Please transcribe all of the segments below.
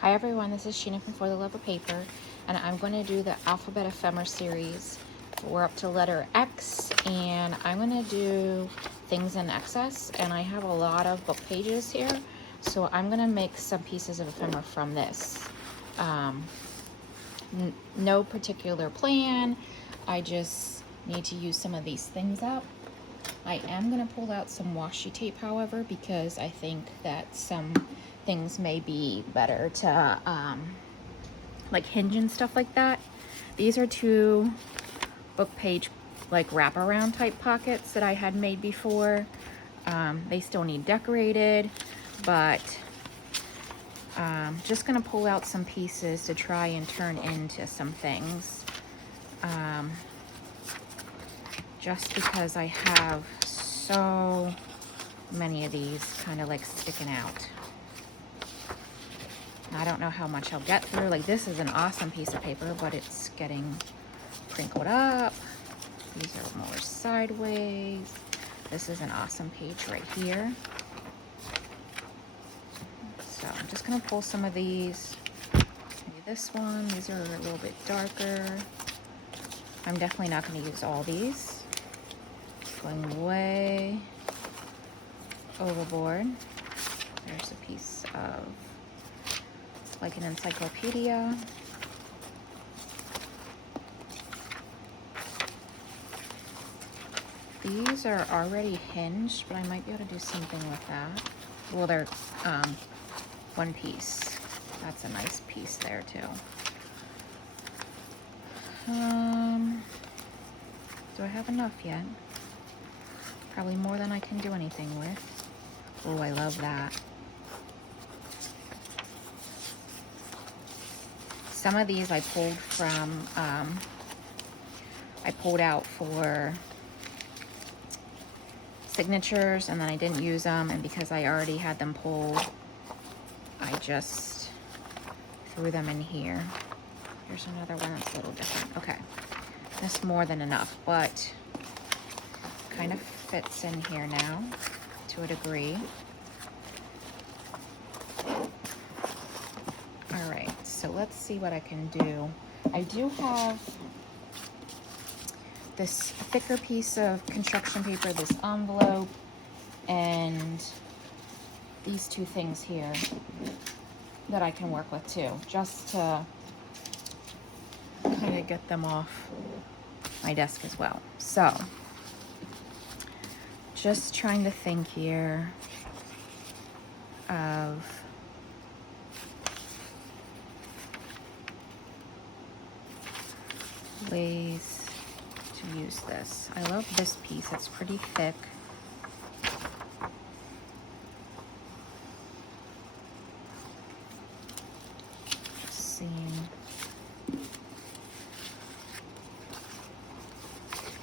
Hi everyone, this is Sheena from For the Love of Paper, and I'm going to do the Alphabet Ephemera series. We're up to letter X, and I'm going to do things in X-Xcess, and I have a lot of book pages here, so I'm going to make some pieces of ephemera from this. No particular plan, I just need to use some of these things up. I am going to pull out some washi tape, however, because I think that some things may be better to like hinge and stuff like that. These are two book page like wraparound type pockets that I had made before. They still need decorated, but just gonna pull out some pieces to try and turn into some things. Just because I have so many of these kind of like sticking out. I don't know how much I'll get through. Like, this is an awesome piece of paper, but it's getting crinkled up. These are more sideways. This is an awesome page right here. So I'm just gonna pull some of these. Maybe this one. These are a little bit darker. I'm definitely not gonna use all these. Going way overboard. There's a piece of like an encyclopedia. These are already hinged, but I might be able to do something with that. Well, they're one piece. That's a nice piece there too. Do I have enough yet? Probably more than I can do anything with. Oh, I love that. Some of these I pulled from, I pulled out for signatures and then I didn't use them, and because I already had them pulled, I just threw them in here. Here's another one that's a little different. Okay, that's more than enough, but kind of fits in here now to a degree. All right, so let's see what I can do. I do have this thicker piece of construction paper, this envelope, and these two things here that I can work with too, just to kind of get them off my desk as well. So, just trying to think here of ways to use this. I love this piece, it's pretty thick. Just seeing.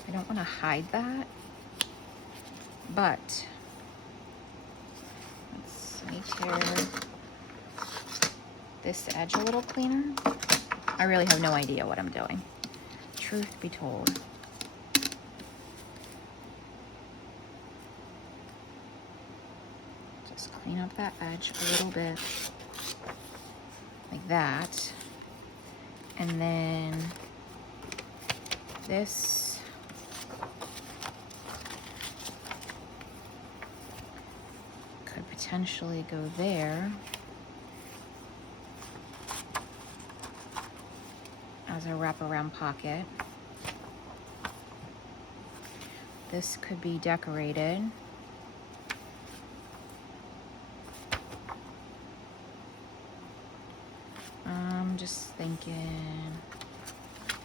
I don't want to hide that, but let me tear this edge a little cleaner. I really have no idea what I'm doing, truth be told. Just clean up that edge a little bit, like that. And then this could potentially go there as a wraparound pocket. This could be decorated. I'm just thinking,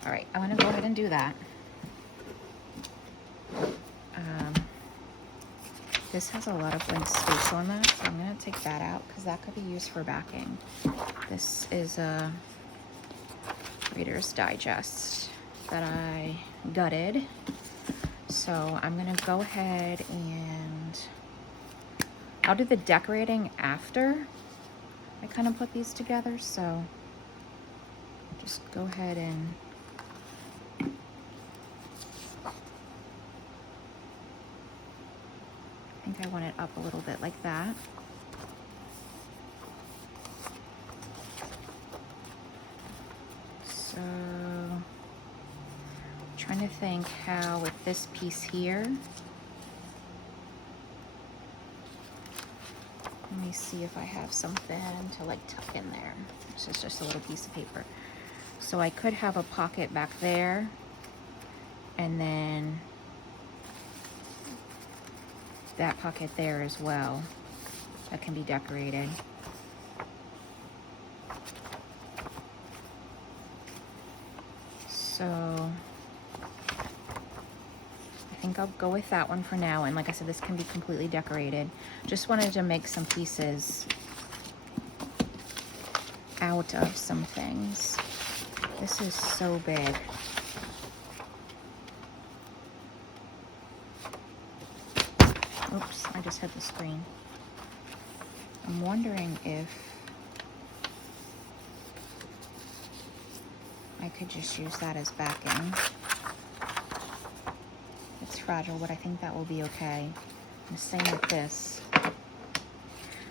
all right, I'm gonna go ahead and do that. This has a lot of blank space on that, so I'm gonna take that out because that could be used for backing. This is a Reader's Digest that I gutted. So I'm gonna go ahead and I'll do the decorating after I kind of put these together. So just go ahead and I think I want it up a little bit like that. trying to think how with this piece here. Let me see if I have something to like tuck in there. This is just a little piece of paper. So I could have a pocket back there, and then that pocket there as well that can be decorated. So I think I'll go with that one for now. And like I said, this can be completely decorated. Just wanted to make some pieces out of some things. This is so big. Oops, I just hit the screen. I'm wondering if I could just use that as backing. It's fragile, but I think that will be okay. And same with this.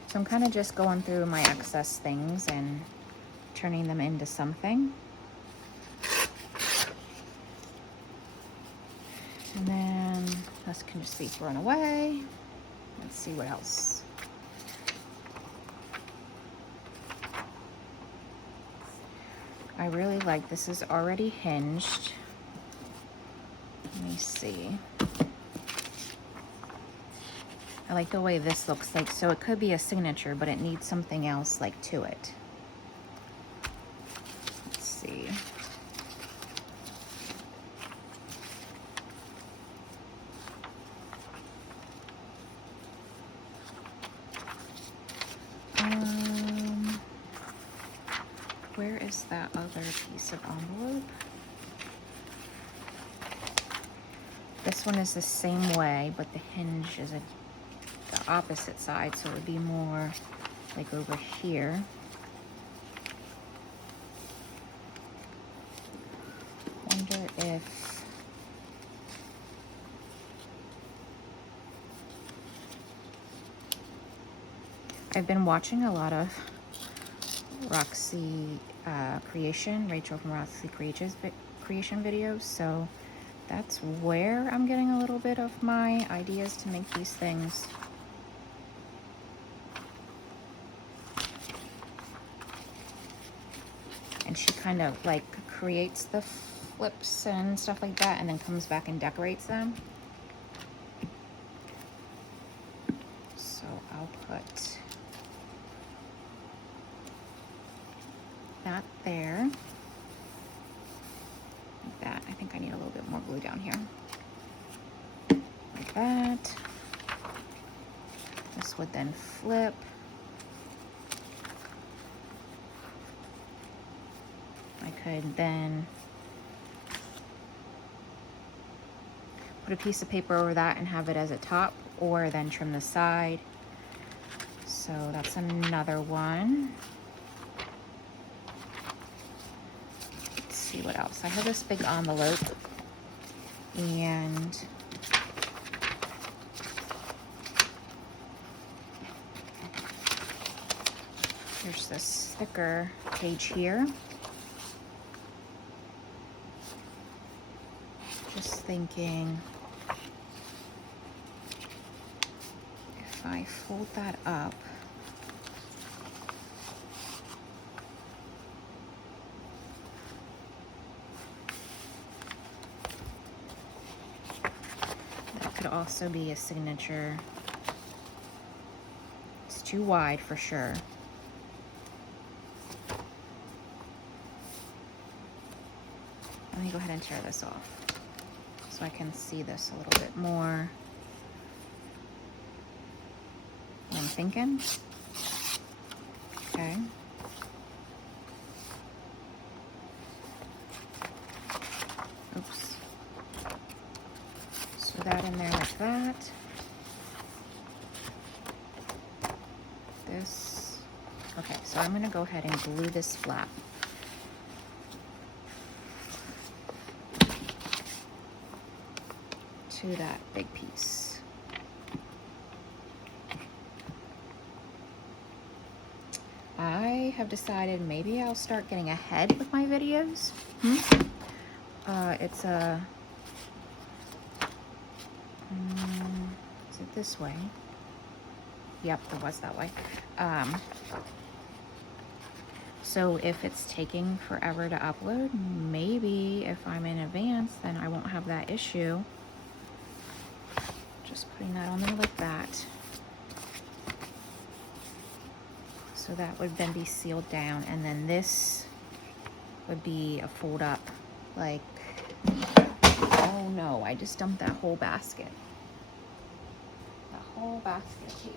So I'm kind of just going through my excess things and turning them into something. And then this can just be thrown away. Let's see what else. I really like this. Is already hinged. Let me see. I like the way this looks like. So it could be a signature, but it needs something else like to it. Let's see. Where is that other piece of envelope? This one is the same way, but the hinge is the opposite side, so it would be more like over here. Wonder if I've been watching a lot of Roxy Rachel from Roxy Creation videos, so that's where I'm getting a little bit of my ideas to make these things. And she kind of like creates the flips and stuff like that, and then comes back and decorates them. So I'll put that there. Like that. I think I need a little bit more glue down here. Like that. This would then flip. I could then put a piece of paper over that and have it as a top, or then trim the side. So that's another one. Let's see what else. I have this big envelope, and there's this sticker page here. Just thinking if I fold that up, that could also be a signature. It's too wide for sure. Let me go ahead and tear this off so I can see this a little bit more. I'm thinking. Okay. Oops. So that in there like that. This. Okay, so I'm going to go ahead and glue this flap. To that big piece. I have decided maybe I'll start getting ahead with my videos. It's a Is it this way? Yep, it was that way. So if it's taking forever to upload, maybe if I'm in advance, then I won't have that issue. Just putting that on there like that. So that would then be sealed down, and then this would be a fold up, like, oh no, I just dumped that whole basket. The whole basket of paper.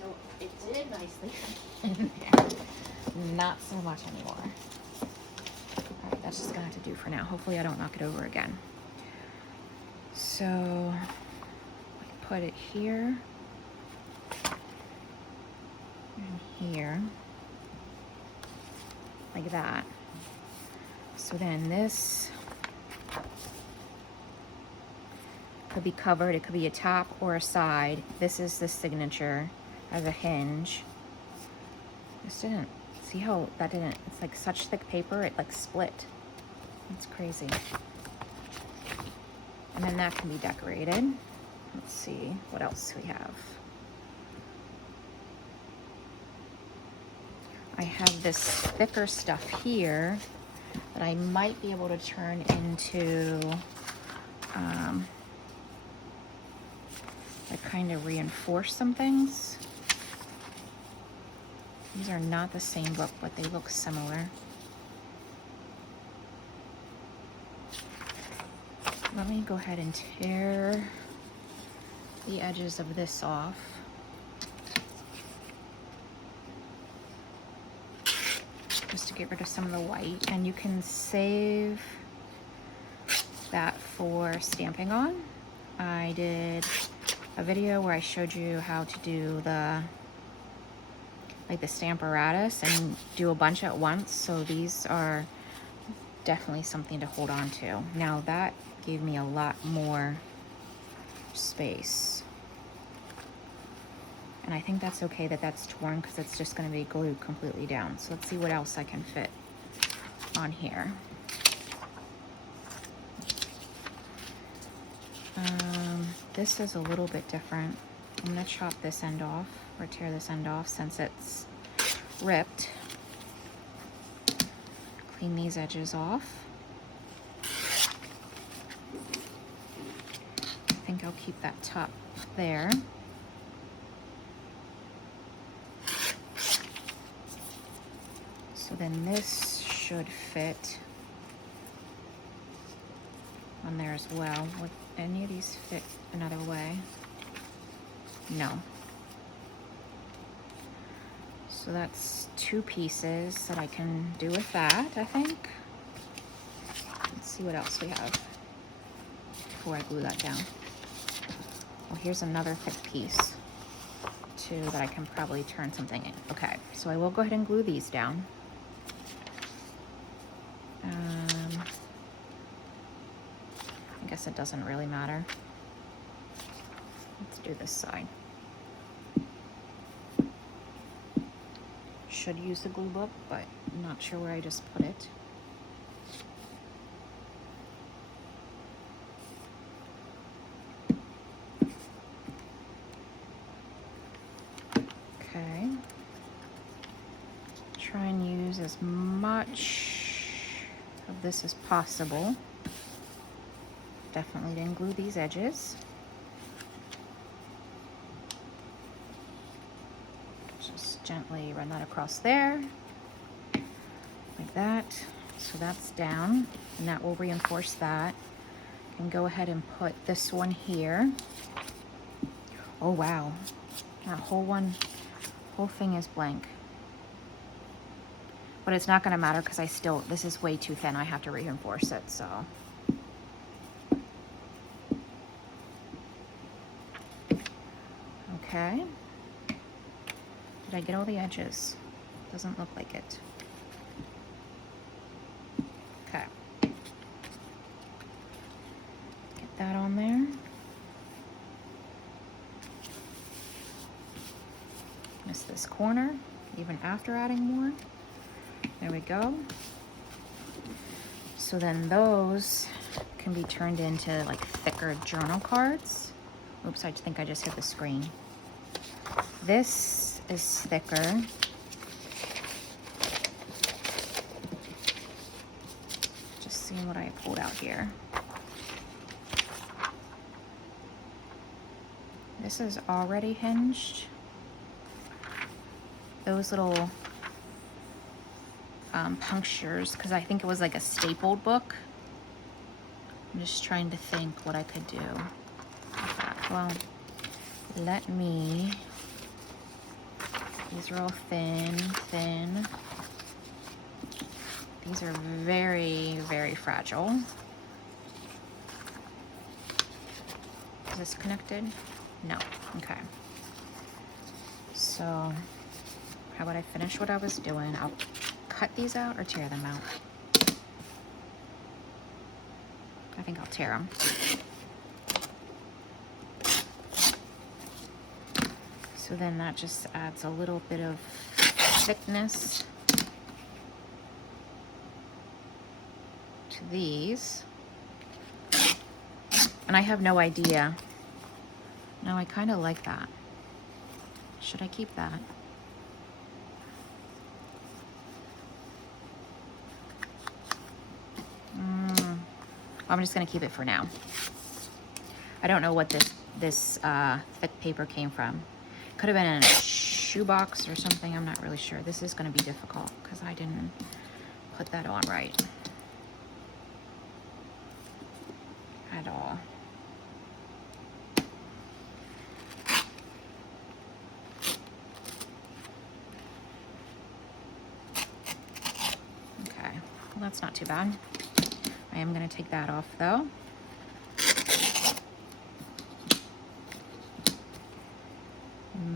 So it did nicely in there. Not so much anymore. Alright, that's just gonna have to do for now. Hopefully I don't knock it over again. So I put it here and here, like that. So then this could be covered, it could be a top or a side. This is the signature as a hinge. This didn't, see how that didn't, it's like such thick paper, it like split. It's crazy. And then that can be decorated. Let's see what else we have. I have this thicker stuff here that I might be able to turn into I kind of reinforce some things. These are not the same book, but they look similar. Let me go ahead and tear the edges of this off. Just to get rid of some of the white. And you can save that for stamping on. I did a video where I showed you how to do the stamp apparatus and do a bunch at once. So these are definitely something to hold on to. Now that gave me a lot more space. And I think that's okay that that's torn because it's just going to be glued completely down. So let's see what else I can fit on here. This is a little bit different. I'm going to chop this end off or tear this end off since it's ripped. Clean these edges off. I think I'll keep that top there. So then this should fit on there as well. Would any of these fit another way? No. So that's two pieces that I can do with that, I think. Let's see what else we have before I glue that down. Well, here's another thick piece too that I can probably turn something in. Okay, so I will go ahead and glue these down. I guess it doesn't really matter. Let's do this side. Should use the glue book, but I'm not sure where I just put it. Okay. Try and use as much of this as possible. Definitely didn't glue these edges. Just gently run that across there, like that. So that's down, and that will reinforce that. And go ahead and put this one here. Oh wow, that whole thing is blank. But it's not gonna matter because this is way too thin. I have to reinforce it, so. Okay. Did I get all the edges? Doesn't look like it. Okay. Get that on there. Miss this corner. even after adding more. There we go. So then those can be turned into like thicker journal cards. Oops, I think I just hit the screen. This is thicker. Just seeing what I pulled out here. This is already hinged. Those little punctures, because I think it was like a stapled book. I'm just trying to think what I could do with that. Well, let me, these are all thin. These are very, very fragile. Is this connected? No, okay. So how about I finish what I was doing? I'll cut these out or tear them out. I think I'll tear them. So then that just adds a little bit of thickness to these. And I have no idea. No, I kind of like that. Should I keep that? I'm just gonna keep it for now. I don't know what this thick paper came from. Could have been in a shoebox or something. I'm not really sure. This is gonna be difficult because I didn't put that on right at all. Okay, well, that's not too bad. I am going to take that off though.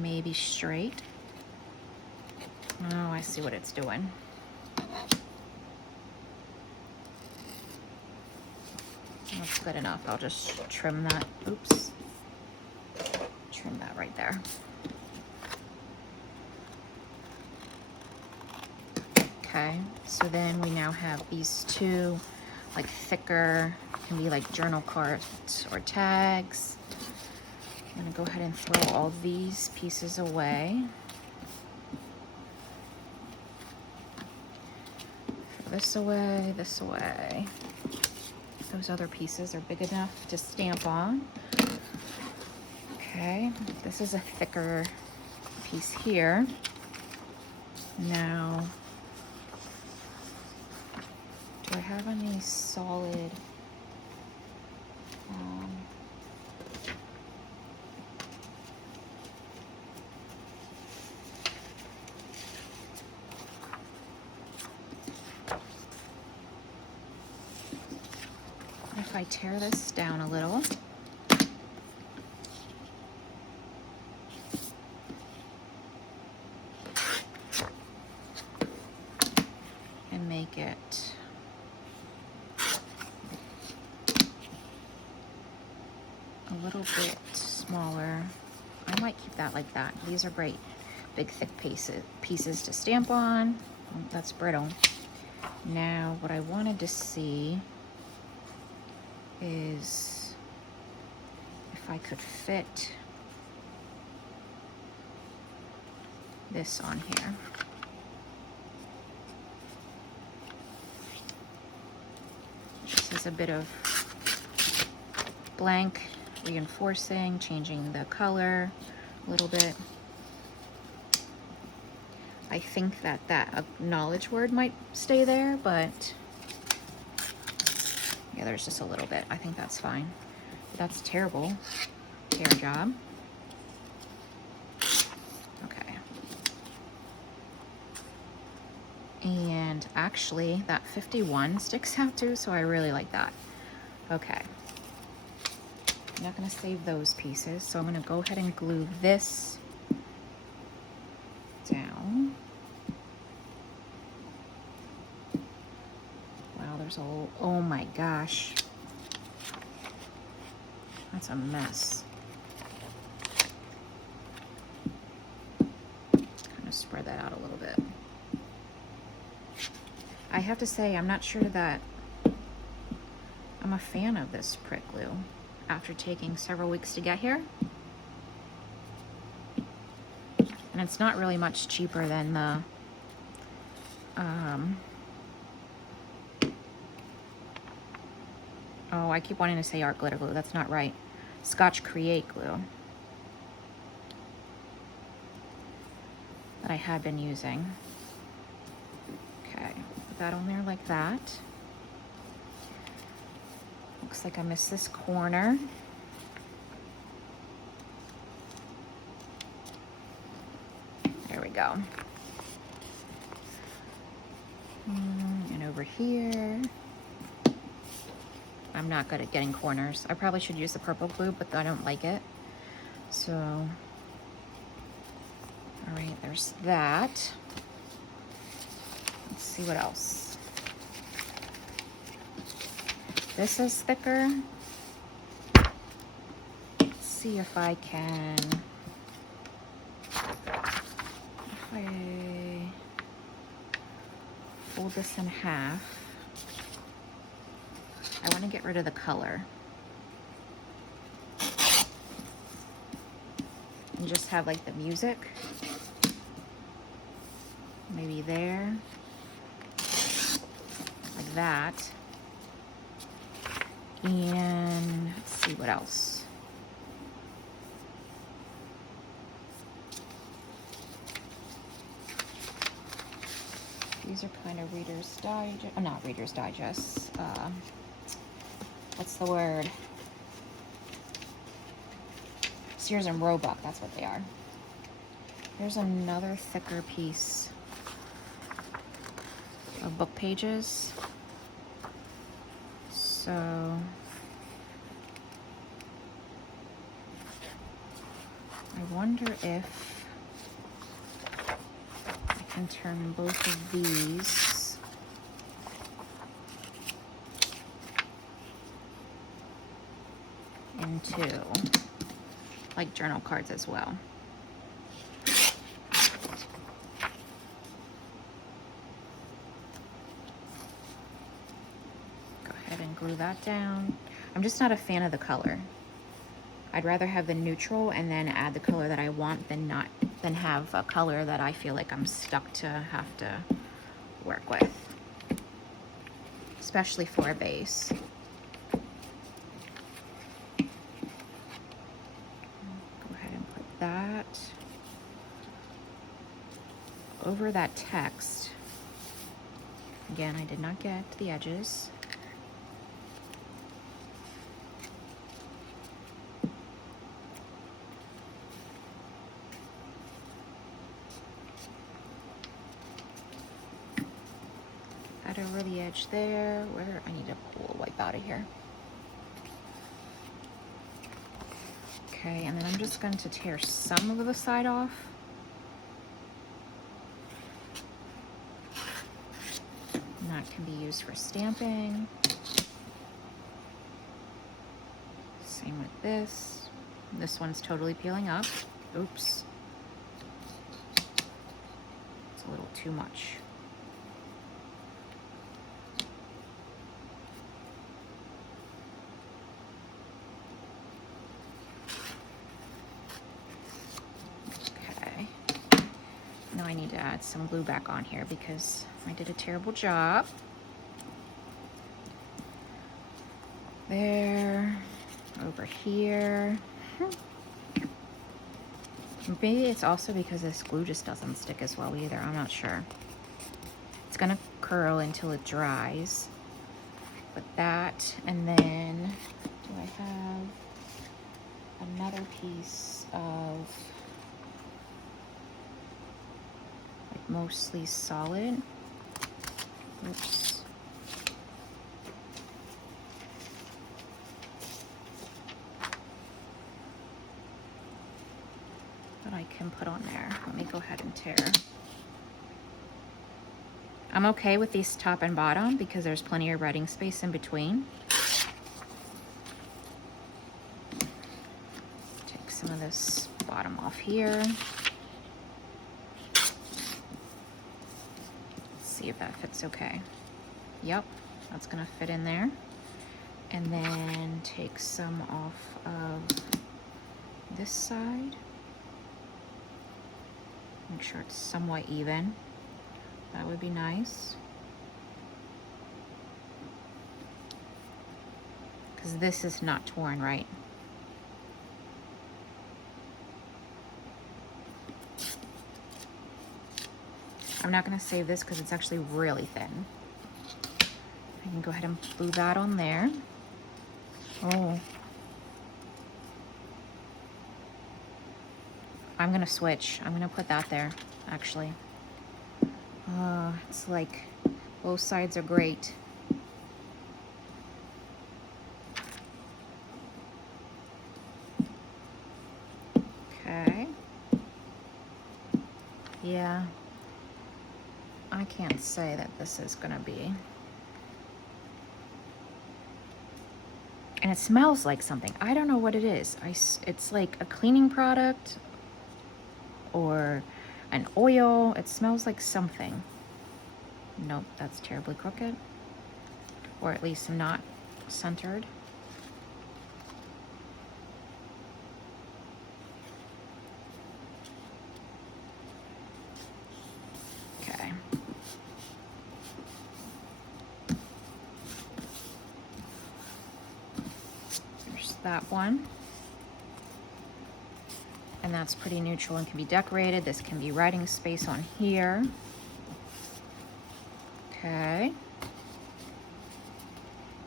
Maybe straight. Oh, I see what it's doing. That's good enough. I'll just trim that. Oops. Trim that right there. Okay, so then we now have these two like thicker, can be like journal cards or tags. I'm gonna go ahead and throw all these pieces away. Throw this away, this away. Those other pieces are big enough to stamp on. Okay, this is a thicker piece here. Now, do I have any solid if I tear this down a little, and make it a little bit smaller. I might keep that like that. These are great big thick pieces to stamp on. Oh, that's brittle. Now what I wanted to see is if I could fit this on here. This is a bit of blank, reinforcing, changing the color a little bit. I think that acknowledge word might stay there, but yeah, there's just a little bit. I think that's fine. That's terrible tear job. Okay. And actually that 51 sticks out too, so I really like that. Okay. I'm not gonna save those pieces, so I'm gonna go ahead and glue this down. Wow, there's a whole, oh my gosh. That's a mess. Kind of spread that out a little bit. I have to say, I'm not sure that I'm a fan of this prick glue after taking several weeks to get here. And it's not really much cheaper than the oh, I keep wanting to say art glitter glue. That's not right. Scotch Create glue that I had been using. Okay, put that on there like that. Looks like I missed this corner. There we go. And over here. I'm not good at getting corners. I probably should use the purple glue, but I don't like it. So, all right, there's that. Let's see what else. This is thicker. Let's see if I can, if I fold this in half. I want to get rid of the color and just have like the music, maybe there, like that. And let's see what else. These are kind of Reader's Digest, oh, not Reader's Digest. What's the word? Sears and Roebuck, that's what they are. There's another thicker piece of book pages. So I wonder if I can turn both of these into like journal cards as well. Go ahead and glue that down. I'm just not a fan of the color. I'd rather have the neutral and then add the color that I want than have a color that I feel like I'm stuck to have to work with, especially for a base. That over that text. Again, I did not get to the edges. That over the edge there. Where I need to pull a wipe out of here. Okay, and then I'm just going to tear some of the side off. And that can be used for stamping. Same with this. This one's totally peeling up. Oops. It's a little too much. Now I need to add some glue back on here because I did a terrible job. There, over here. Maybe it's also because this glue just doesn't stick as well either. I'm not sure. It's gonna curl until it dries. But that, and then do I have another piece of mostly solid. Oops. That I can put on there. Let me go ahead and tear. I'm okay with these top and bottom because there's plenty of writing space in between. Take some of this bottom off here. if that fits okay. Yep, that's gonna fit in there. And then take some off of this side. Make sure it's somewhat even. That would be nice. Because this is not torn, right? I'm not gonna save this because it's actually really thin. I can go ahead and glue that on there. Oh. I'm gonna switch. I'm gonna put that there, actually. It's like both sides are great. Okay. Yeah. I can't say that this is gonna be. And it smells like something. I don't know what it is. It's like a cleaning product or an oil. It smells like something. Nope, that's terribly crooked. Or at least not centered. Okay. There's that one. And that's pretty neutral and can be decorated. This can be writing space on here. Okay.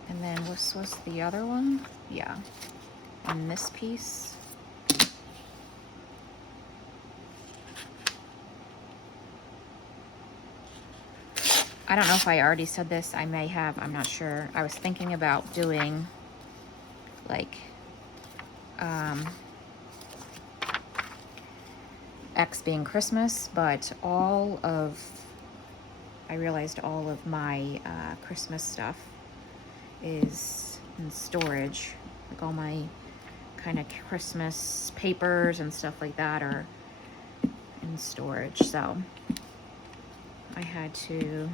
And then what's the other one? Yeah. And this piece. I don't know if I already said this. I may have. I'm not sure. I was thinking about doing like X being Christmas, but I realized all of my Christmas stuff is in storage. Like all my kind of Christmas papers and stuff like that are in storage. So I had to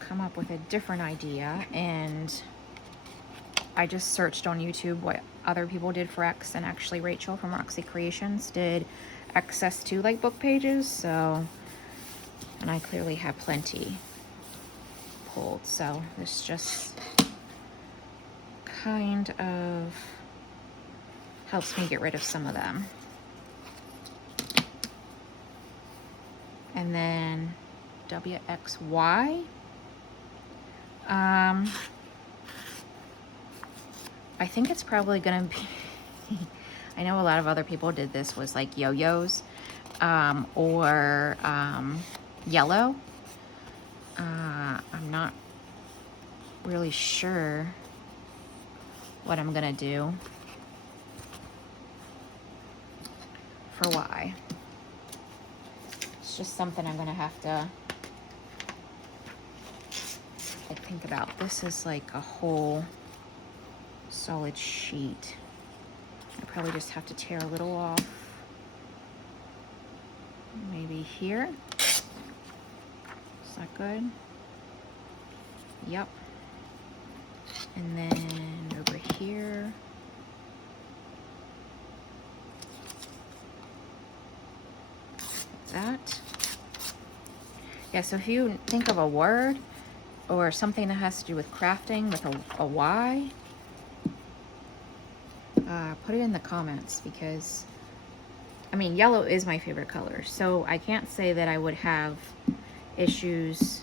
come up with a different idea, and I just searched on YouTube what other people did for X, and actually Rachel from Roxy Creations did X-Xcess too, like book pages. So, and I clearly have plenty pulled, so this just kind of helps me get rid of some of them. And then WXY. I think it's probably gonna be, I know a lot of other people did this, was like yo-yos, or yellow. I'm not really sure what I'm gonna do for Y. It's just something I'm gonna have to think about. This is like a whole solid sheet. I probably just have to tear a little off. Maybe here. Is that good? Yep. And then over here. That. Yeah, so if you think of a word or something that has to do with crafting with a Y, put it in the comments, because I mean, yellow is my favorite color, so I can't say that I would have issues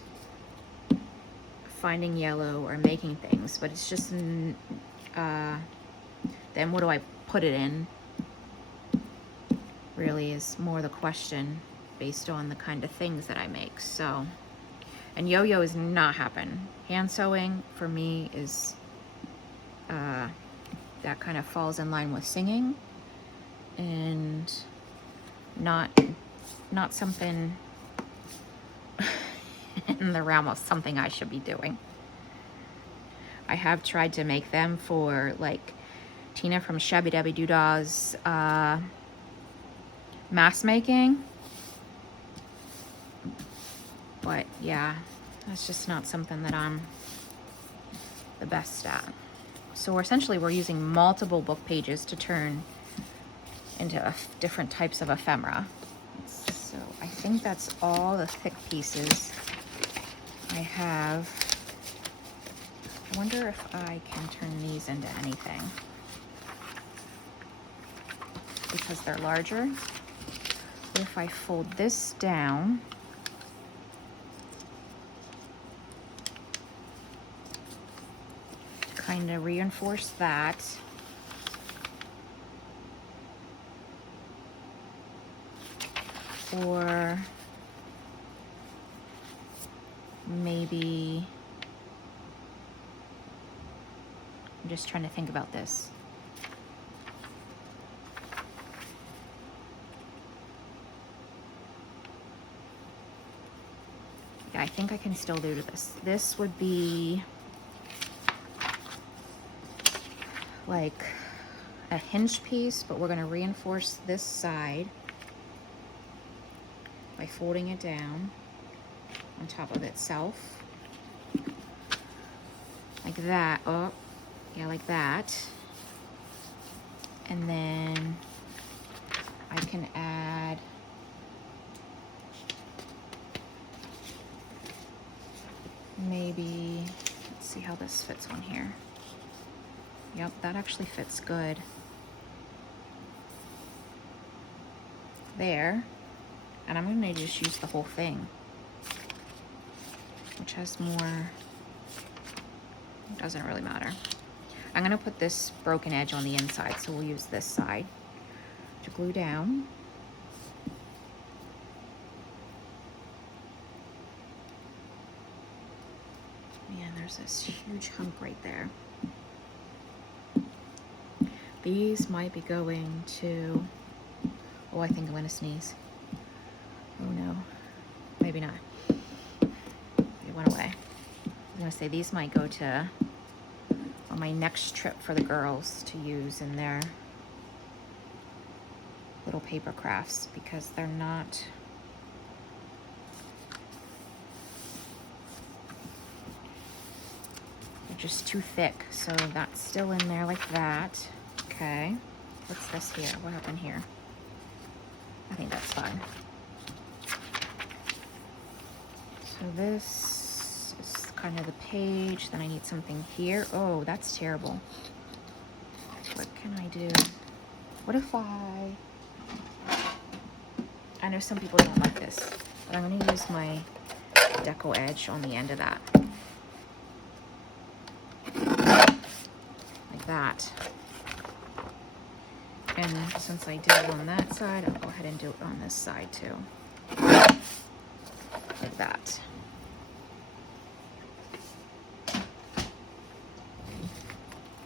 finding yellow or making things, but it's just then what do I put it in really is more the question, based on the kind of things that I make. So, and yo-yo is not happen. Hand sewing for me is that kind of falls in line with singing, and not something in the realm of something I should be doing. I have tried to make them for like Tina from Shabby Dabby Doodah's mask making, But yeah, that's just not something that I'm the best at. So we're using multiple book pages to turn into different types of ephemera. So I think that's all the thick pieces I have. I wonder if I can turn these into anything because they're larger. What if I fold this down to kind of reinforce that? Or maybe, I'm just trying to think about this. Yeah, I think I can still do this. This would be like a hinge piece, but we're going to reinforce this side by folding it down on top of itself. Like that. Oh, yeah, like that. And then I can add maybe, let's see how this fits on here. Yep, that actually fits good. There. And I'm gonna just use the whole thing, which has more, doesn't really matter. I'm gonna put this broken edge on the inside, so we'll use this side to glue down. Man, there's this huge hunk right there. These might be going to, oh, I think I'm gonna sneeze. Oh no, maybe not. It went away. I was gonna say these might go to on my next trip for the girls to use in their little paper crafts because they're not, they're just too thick. So that's still in there like that. Okay, what's this here? What happened here? I think that's fine. So this is kind of the page. Then I need something here. Oh, that's terrible. What can I do? What if I know some people don't like this, but I'm gonna use my deco edge on the end of that. Like that. And since I did it on that side, I'll go ahead and do it on this side too. Like that.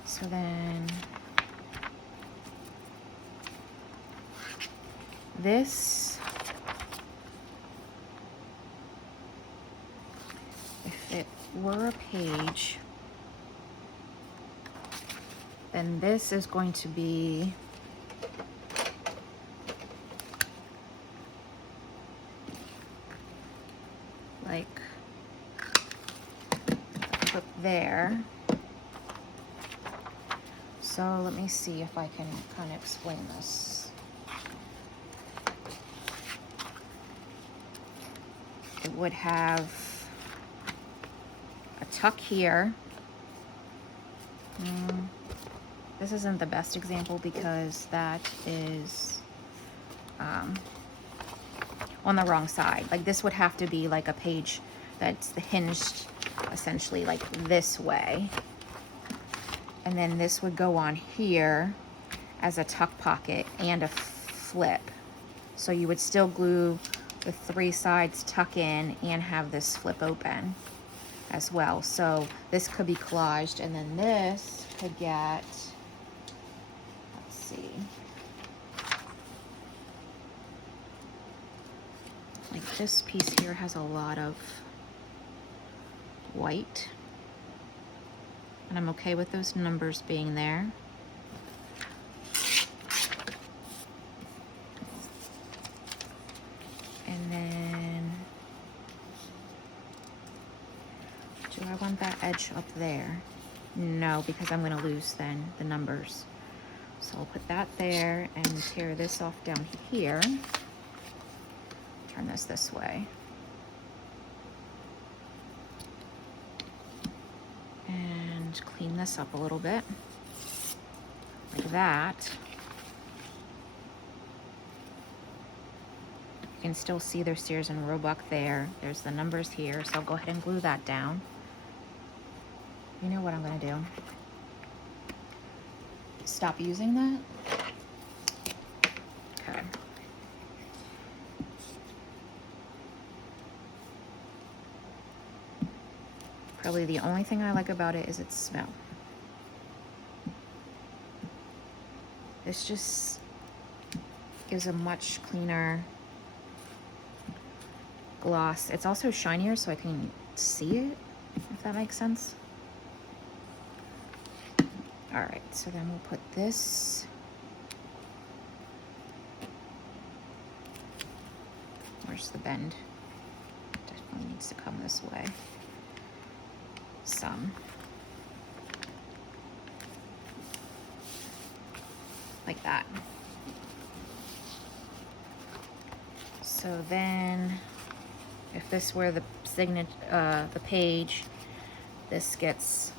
So then this, if it were a page, then this is going to be like put there. So let me see if I can kind of explain this. It would have a tuck here. This isn't the best example because that is on the wrong side. Like this would have to be like a page that's hinged essentially like this way. And then this would go on here as a tuck pocket and a flip. So you would still glue the 3 sides tuck in and have this flip open as well. So this could be collaged, and then this could get, let's see, like this piece here has a lot of white, and I'm okay with those numbers being there. And then edge up there? No, because I'm gonna lose then the numbers. So I'll put that there and tear this off down here. Turn this way. And clean this up a little bit, like that. You can still see their Sears and Roebuck there. There's the numbers here, so I'll go ahead and glue that down. You know what I'm gonna do? Stop using that. Okay. Probably the only thing I like about it is its smell. This just gives a much cleaner gloss. It's also shinier, so I can see it, if that makes sense. All right, so then we'll put this. Where's the bend? Definitely needs to come this way. Some. Like that. So then, if this were the the page, this gets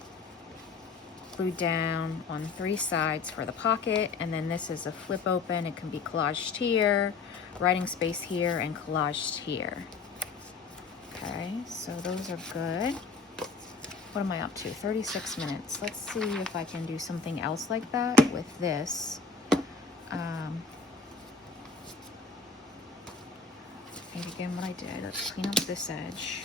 glued down on 3 sides for the pocket, and then this is a flip open. It can be collaged here, writing space here, and collaged here. Okay, so those are good. What am I up to? 36 minutes. Let's see if I can do something else like that with this. Maybe again what I did. Let's clean up this edge.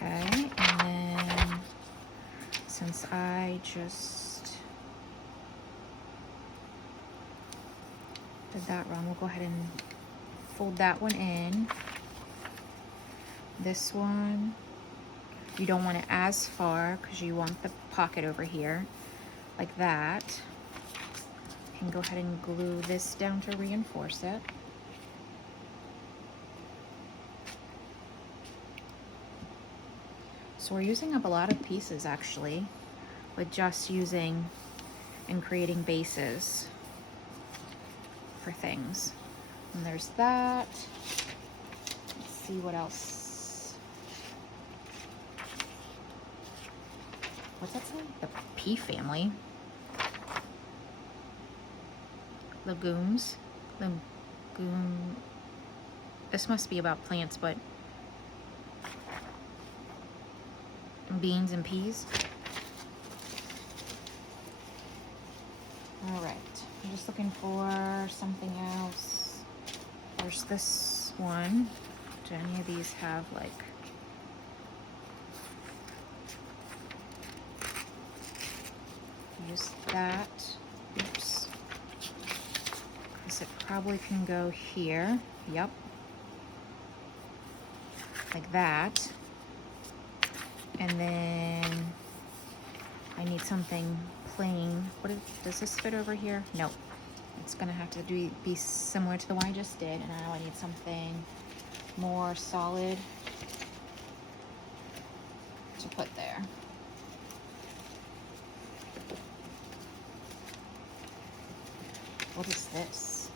Okay, and then since I just did that wrong, we'll go ahead and fold that one in. This one, you don't want it as far because you want the pocket over here, like that. You can go ahead and glue this down to reinforce it. So we're using up a lot of pieces actually with just using and creating bases for things. And there's that. Let's see what else. What's that say? The pea family. Legumes. Legume. This must be about plants, but beans and peas. All right, I'm just looking for something else. There's this one. Do any of these have like use that? Oops. Because it probably can go here. Yep. Like that. And then I need something plain. Does this fit over here? Nope. It's gonna have to be similar to the one I just did, and now I need something more solid to put there. What is this?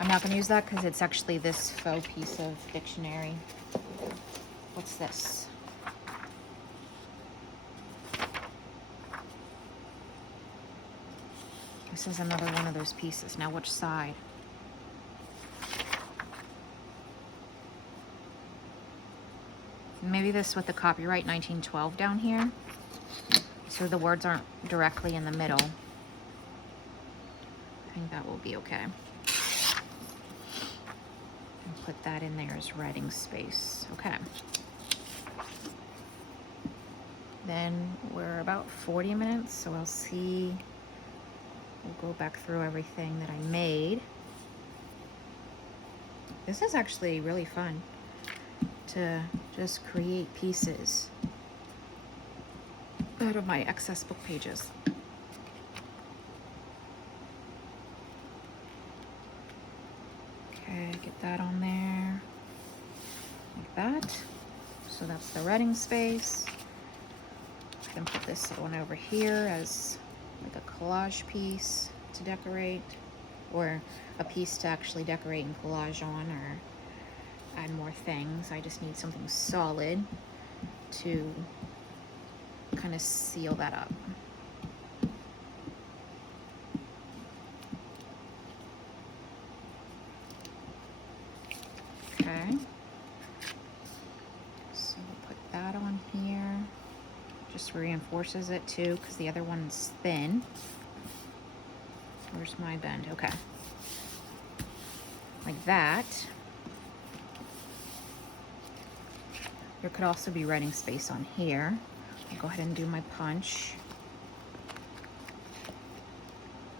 I'm not gonna use that because it's actually this faux piece of dictionary. What's this? This is another one of those pieces. Now which side? Maybe this with the copyright 1912 down here, so the words aren't directly in the middle. I think that will be okay. And put that in there as writing space. Okay. Then we're about 40 minutes, so I'll see. We'll go back through everything that I made. This is actually really fun to just create pieces. out of my excess book pages. Okay, get that on there like that. So that's the writing space. Go ahead and put this one over here as like a collage piece to decorate, or a piece to actually decorate and collage on, or add more things. I just need something solid to kind of seal that up. Okay, so we'll put that on here. Just reinforces it too, because the other one's thin. Where's my bend? Okay, like that. There could also be writing space on here. I'll go ahead and do my punch.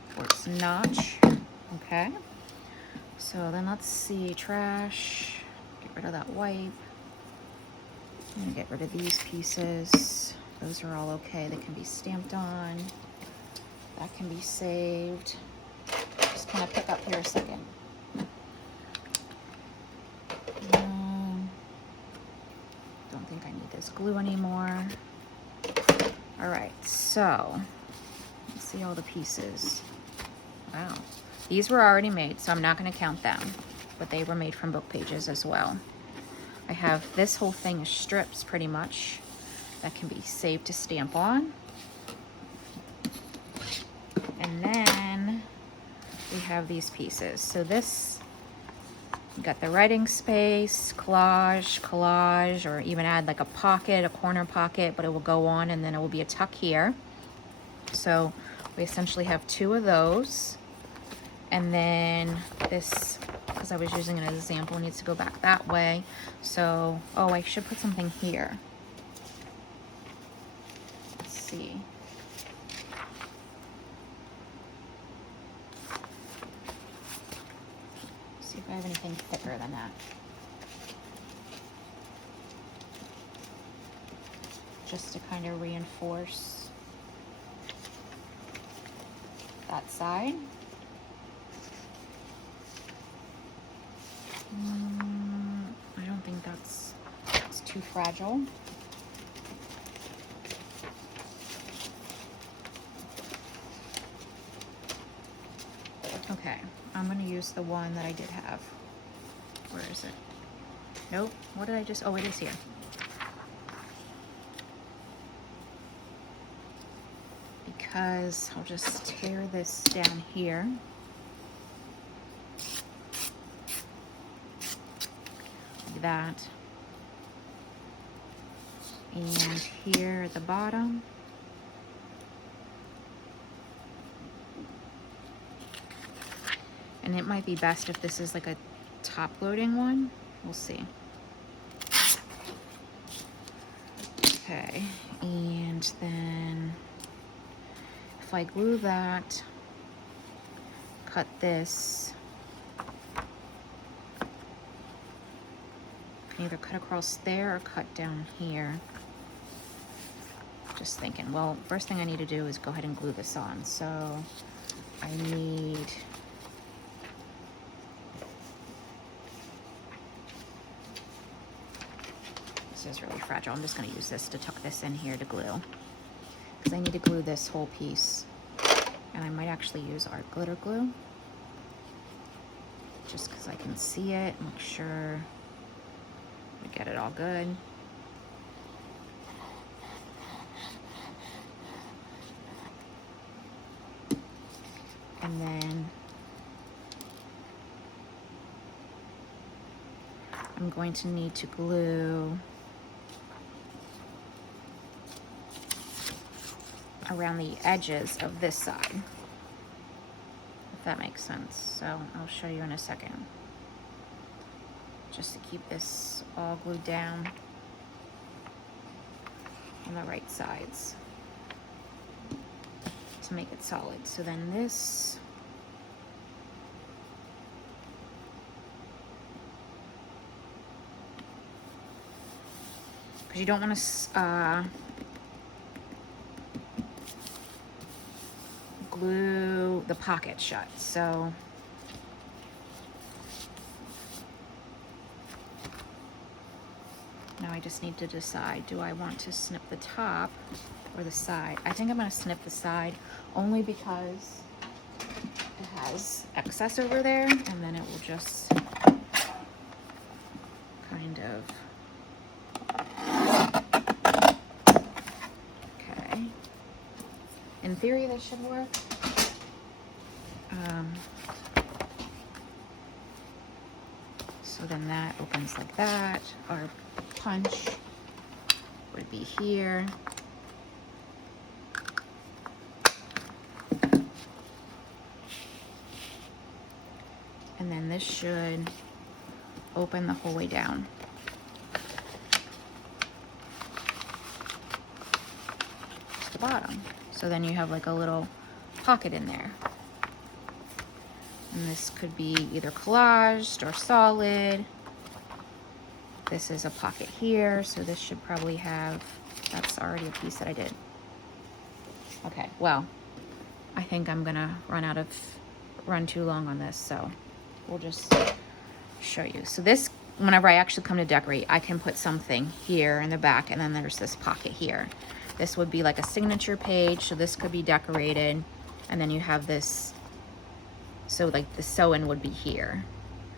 For its notch. Okay. So then let's see, trash. Get rid of that wipe. I'm gonna get rid of these pieces. Those are all okay. They can be stamped on. That can be saved. Just kind of pick up here a second. Don't think I need this glue anymore. All right, so let's see all the pieces. Wow, these were already made, so I'm not going to count them, but they were made from book pages as well. I have this whole thing is strips pretty much that can be saved to stamp on. And then we have these pieces. So this, you got the writing space, collage, or even add like a pocket, a corner pocket, but it will go on and then it will be a tuck here. So we essentially have two of those. And then this, because I was using an example, needs to go back that way. So, oh, I should put something here. Let's see. See if I have anything thicker than that. Just to kind of reinforce that side. I don't think that's too fragile. Okay, I'm gonna use the one that I did have. Where is it? Nope, what did I just, oh, it is here. Because I'll just tear this down here. Like that. And here at the bottom. And it might be best if this is like a top loading one. We'll see. Okay, and then if I glue that, cut this, I can either cut across there or cut down here. Just thinking, well, first thing I need to do is go ahead and glue this on. So I need, this is really fragile. I'm just going to use this to tuck this in here to glue, because I need to glue this whole piece. And I might actually use art glitter glue, just because I can see it, make sure we get it all good. And then I'm going to need to glue around the edges of this side, if that makes sense. So I'll show you in a second. Just to keep this all glued down on the right sides to make it solid. So then this, because you don't want to glue the pocket shut. So now I just need to decide, do I want to snip the top or the side? I think I'm going to snip the side only because it has excess over there, and then it will just kind of, okay. In theory, this should work. So then that opens like that. Our punch would be here. And then this should open the whole way down. To the bottom. So then you have like a little pocket in there. And this could be either collaged or solid. This is a pocket here, so this should probably have, that's already a piece that I did. Okay, well, I think I'm gonna run too long on this, so we'll just show you. So this, whenever I actually come to decorate, I can put something here in the back, and then there's this pocket here. This would be like a signature page, so this could be decorated, and then you have this, so like the sew-in would be here,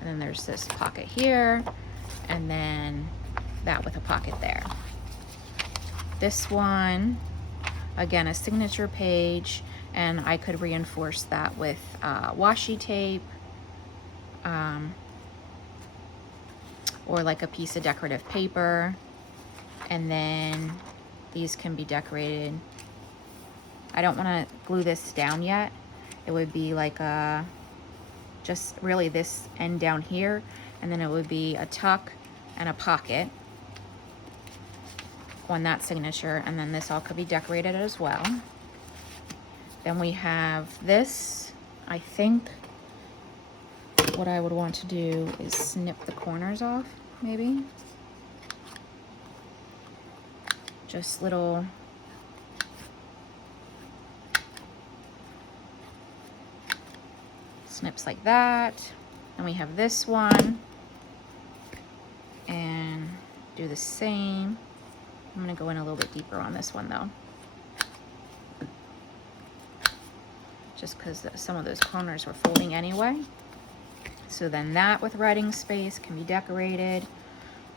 and then there's this pocket here, and then that with a pocket there. This one, again, a signature page, and I could reinforce that with washi tape, or like a piece of decorative paper, and then these can be decorated. I don't want to glue this down yet. It would be like just really this end down here, and then it would be a tuck and a pocket on that signature, and then this all could be decorated as well. Then we have this. I think what I would want to do is snip the corners off, maybe. Just little snips like that. And we have this one, and do the same. I'm gonna go in a little bit deeper on this one though, just because some of those corners were folding anyway. So then that with writing space can be decorated.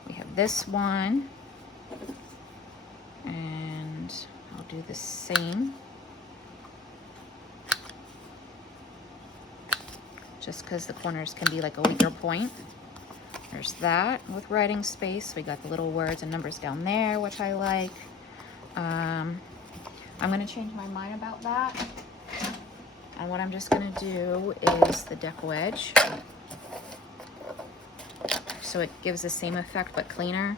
We have this one, and I'll do the same, just because the corners can be like a weaker point. There's that with writing space. We got the little words and numbers down there, which I like. I'm gonna change my mind about that. And what I'm just gonna do is the deck wedge. So it gives the same effect, but cleaner.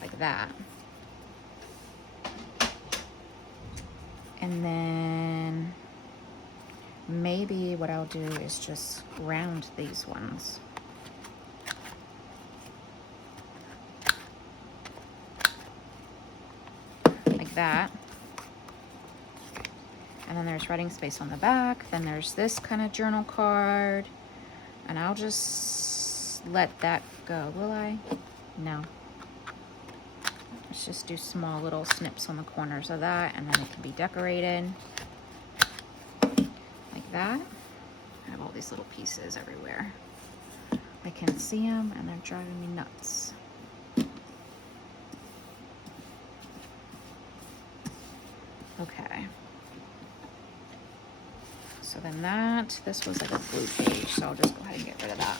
Like that. And then maybe what I'll do is just round these ones. Like that. And then there's writing space on the back. Then there's this kind of journal card. And I'll just let that go, will I? No. Let's just do small little snips on the corners of that, and then it can be decorated. Like that. I have all these little pieces everywhere. I can see them, and they're driving me nuts. Okay. So then this was like a blue page, so I'll just go ahead and get rid of that.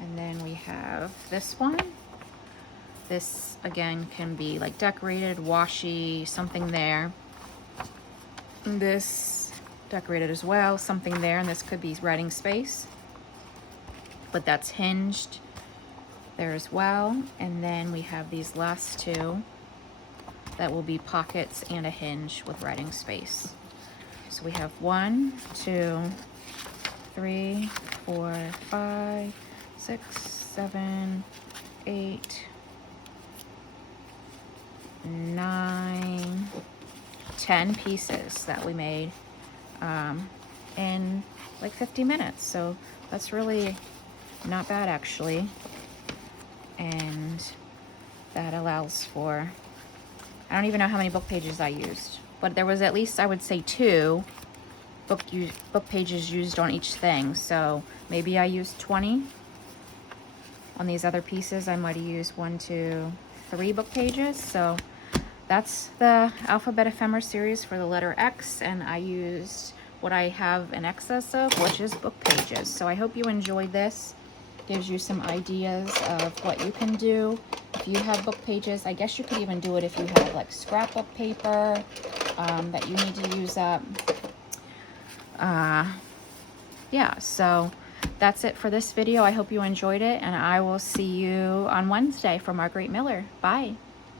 And then we have this one. This, again, can be like decorated, washi, something there. And this, decorated as well, something there, and this could be writing space. But that's hinged there as well. And then we have these last two that will be pockets and a hinge with writing space. So we have 1, 2, 3, 4, 5, 6, 7, 8, 9, 10 pieces that we made in like 50 minutes. So that's really not bad actually. And that allows for, I don't even know how many book pages I used, but there was at least, I would say, 2 book pages used on each thing. So maybe I used 20. On these other pieces, I might have used 1, 2, 3 book pages. So that's the alphabet ephemera series for the letter X, and I used what I have in excess of, which is book pages. So I hope you enjoyed this. Gives you some ideas of what you can do if you have book pages. I guess you could even do it if you have like scrapbook paper that you need to use up. Yeah, so that's it for this video. I hope you enjoyed it, and I will see you on Wednesday for Marguerite Miller. Bye.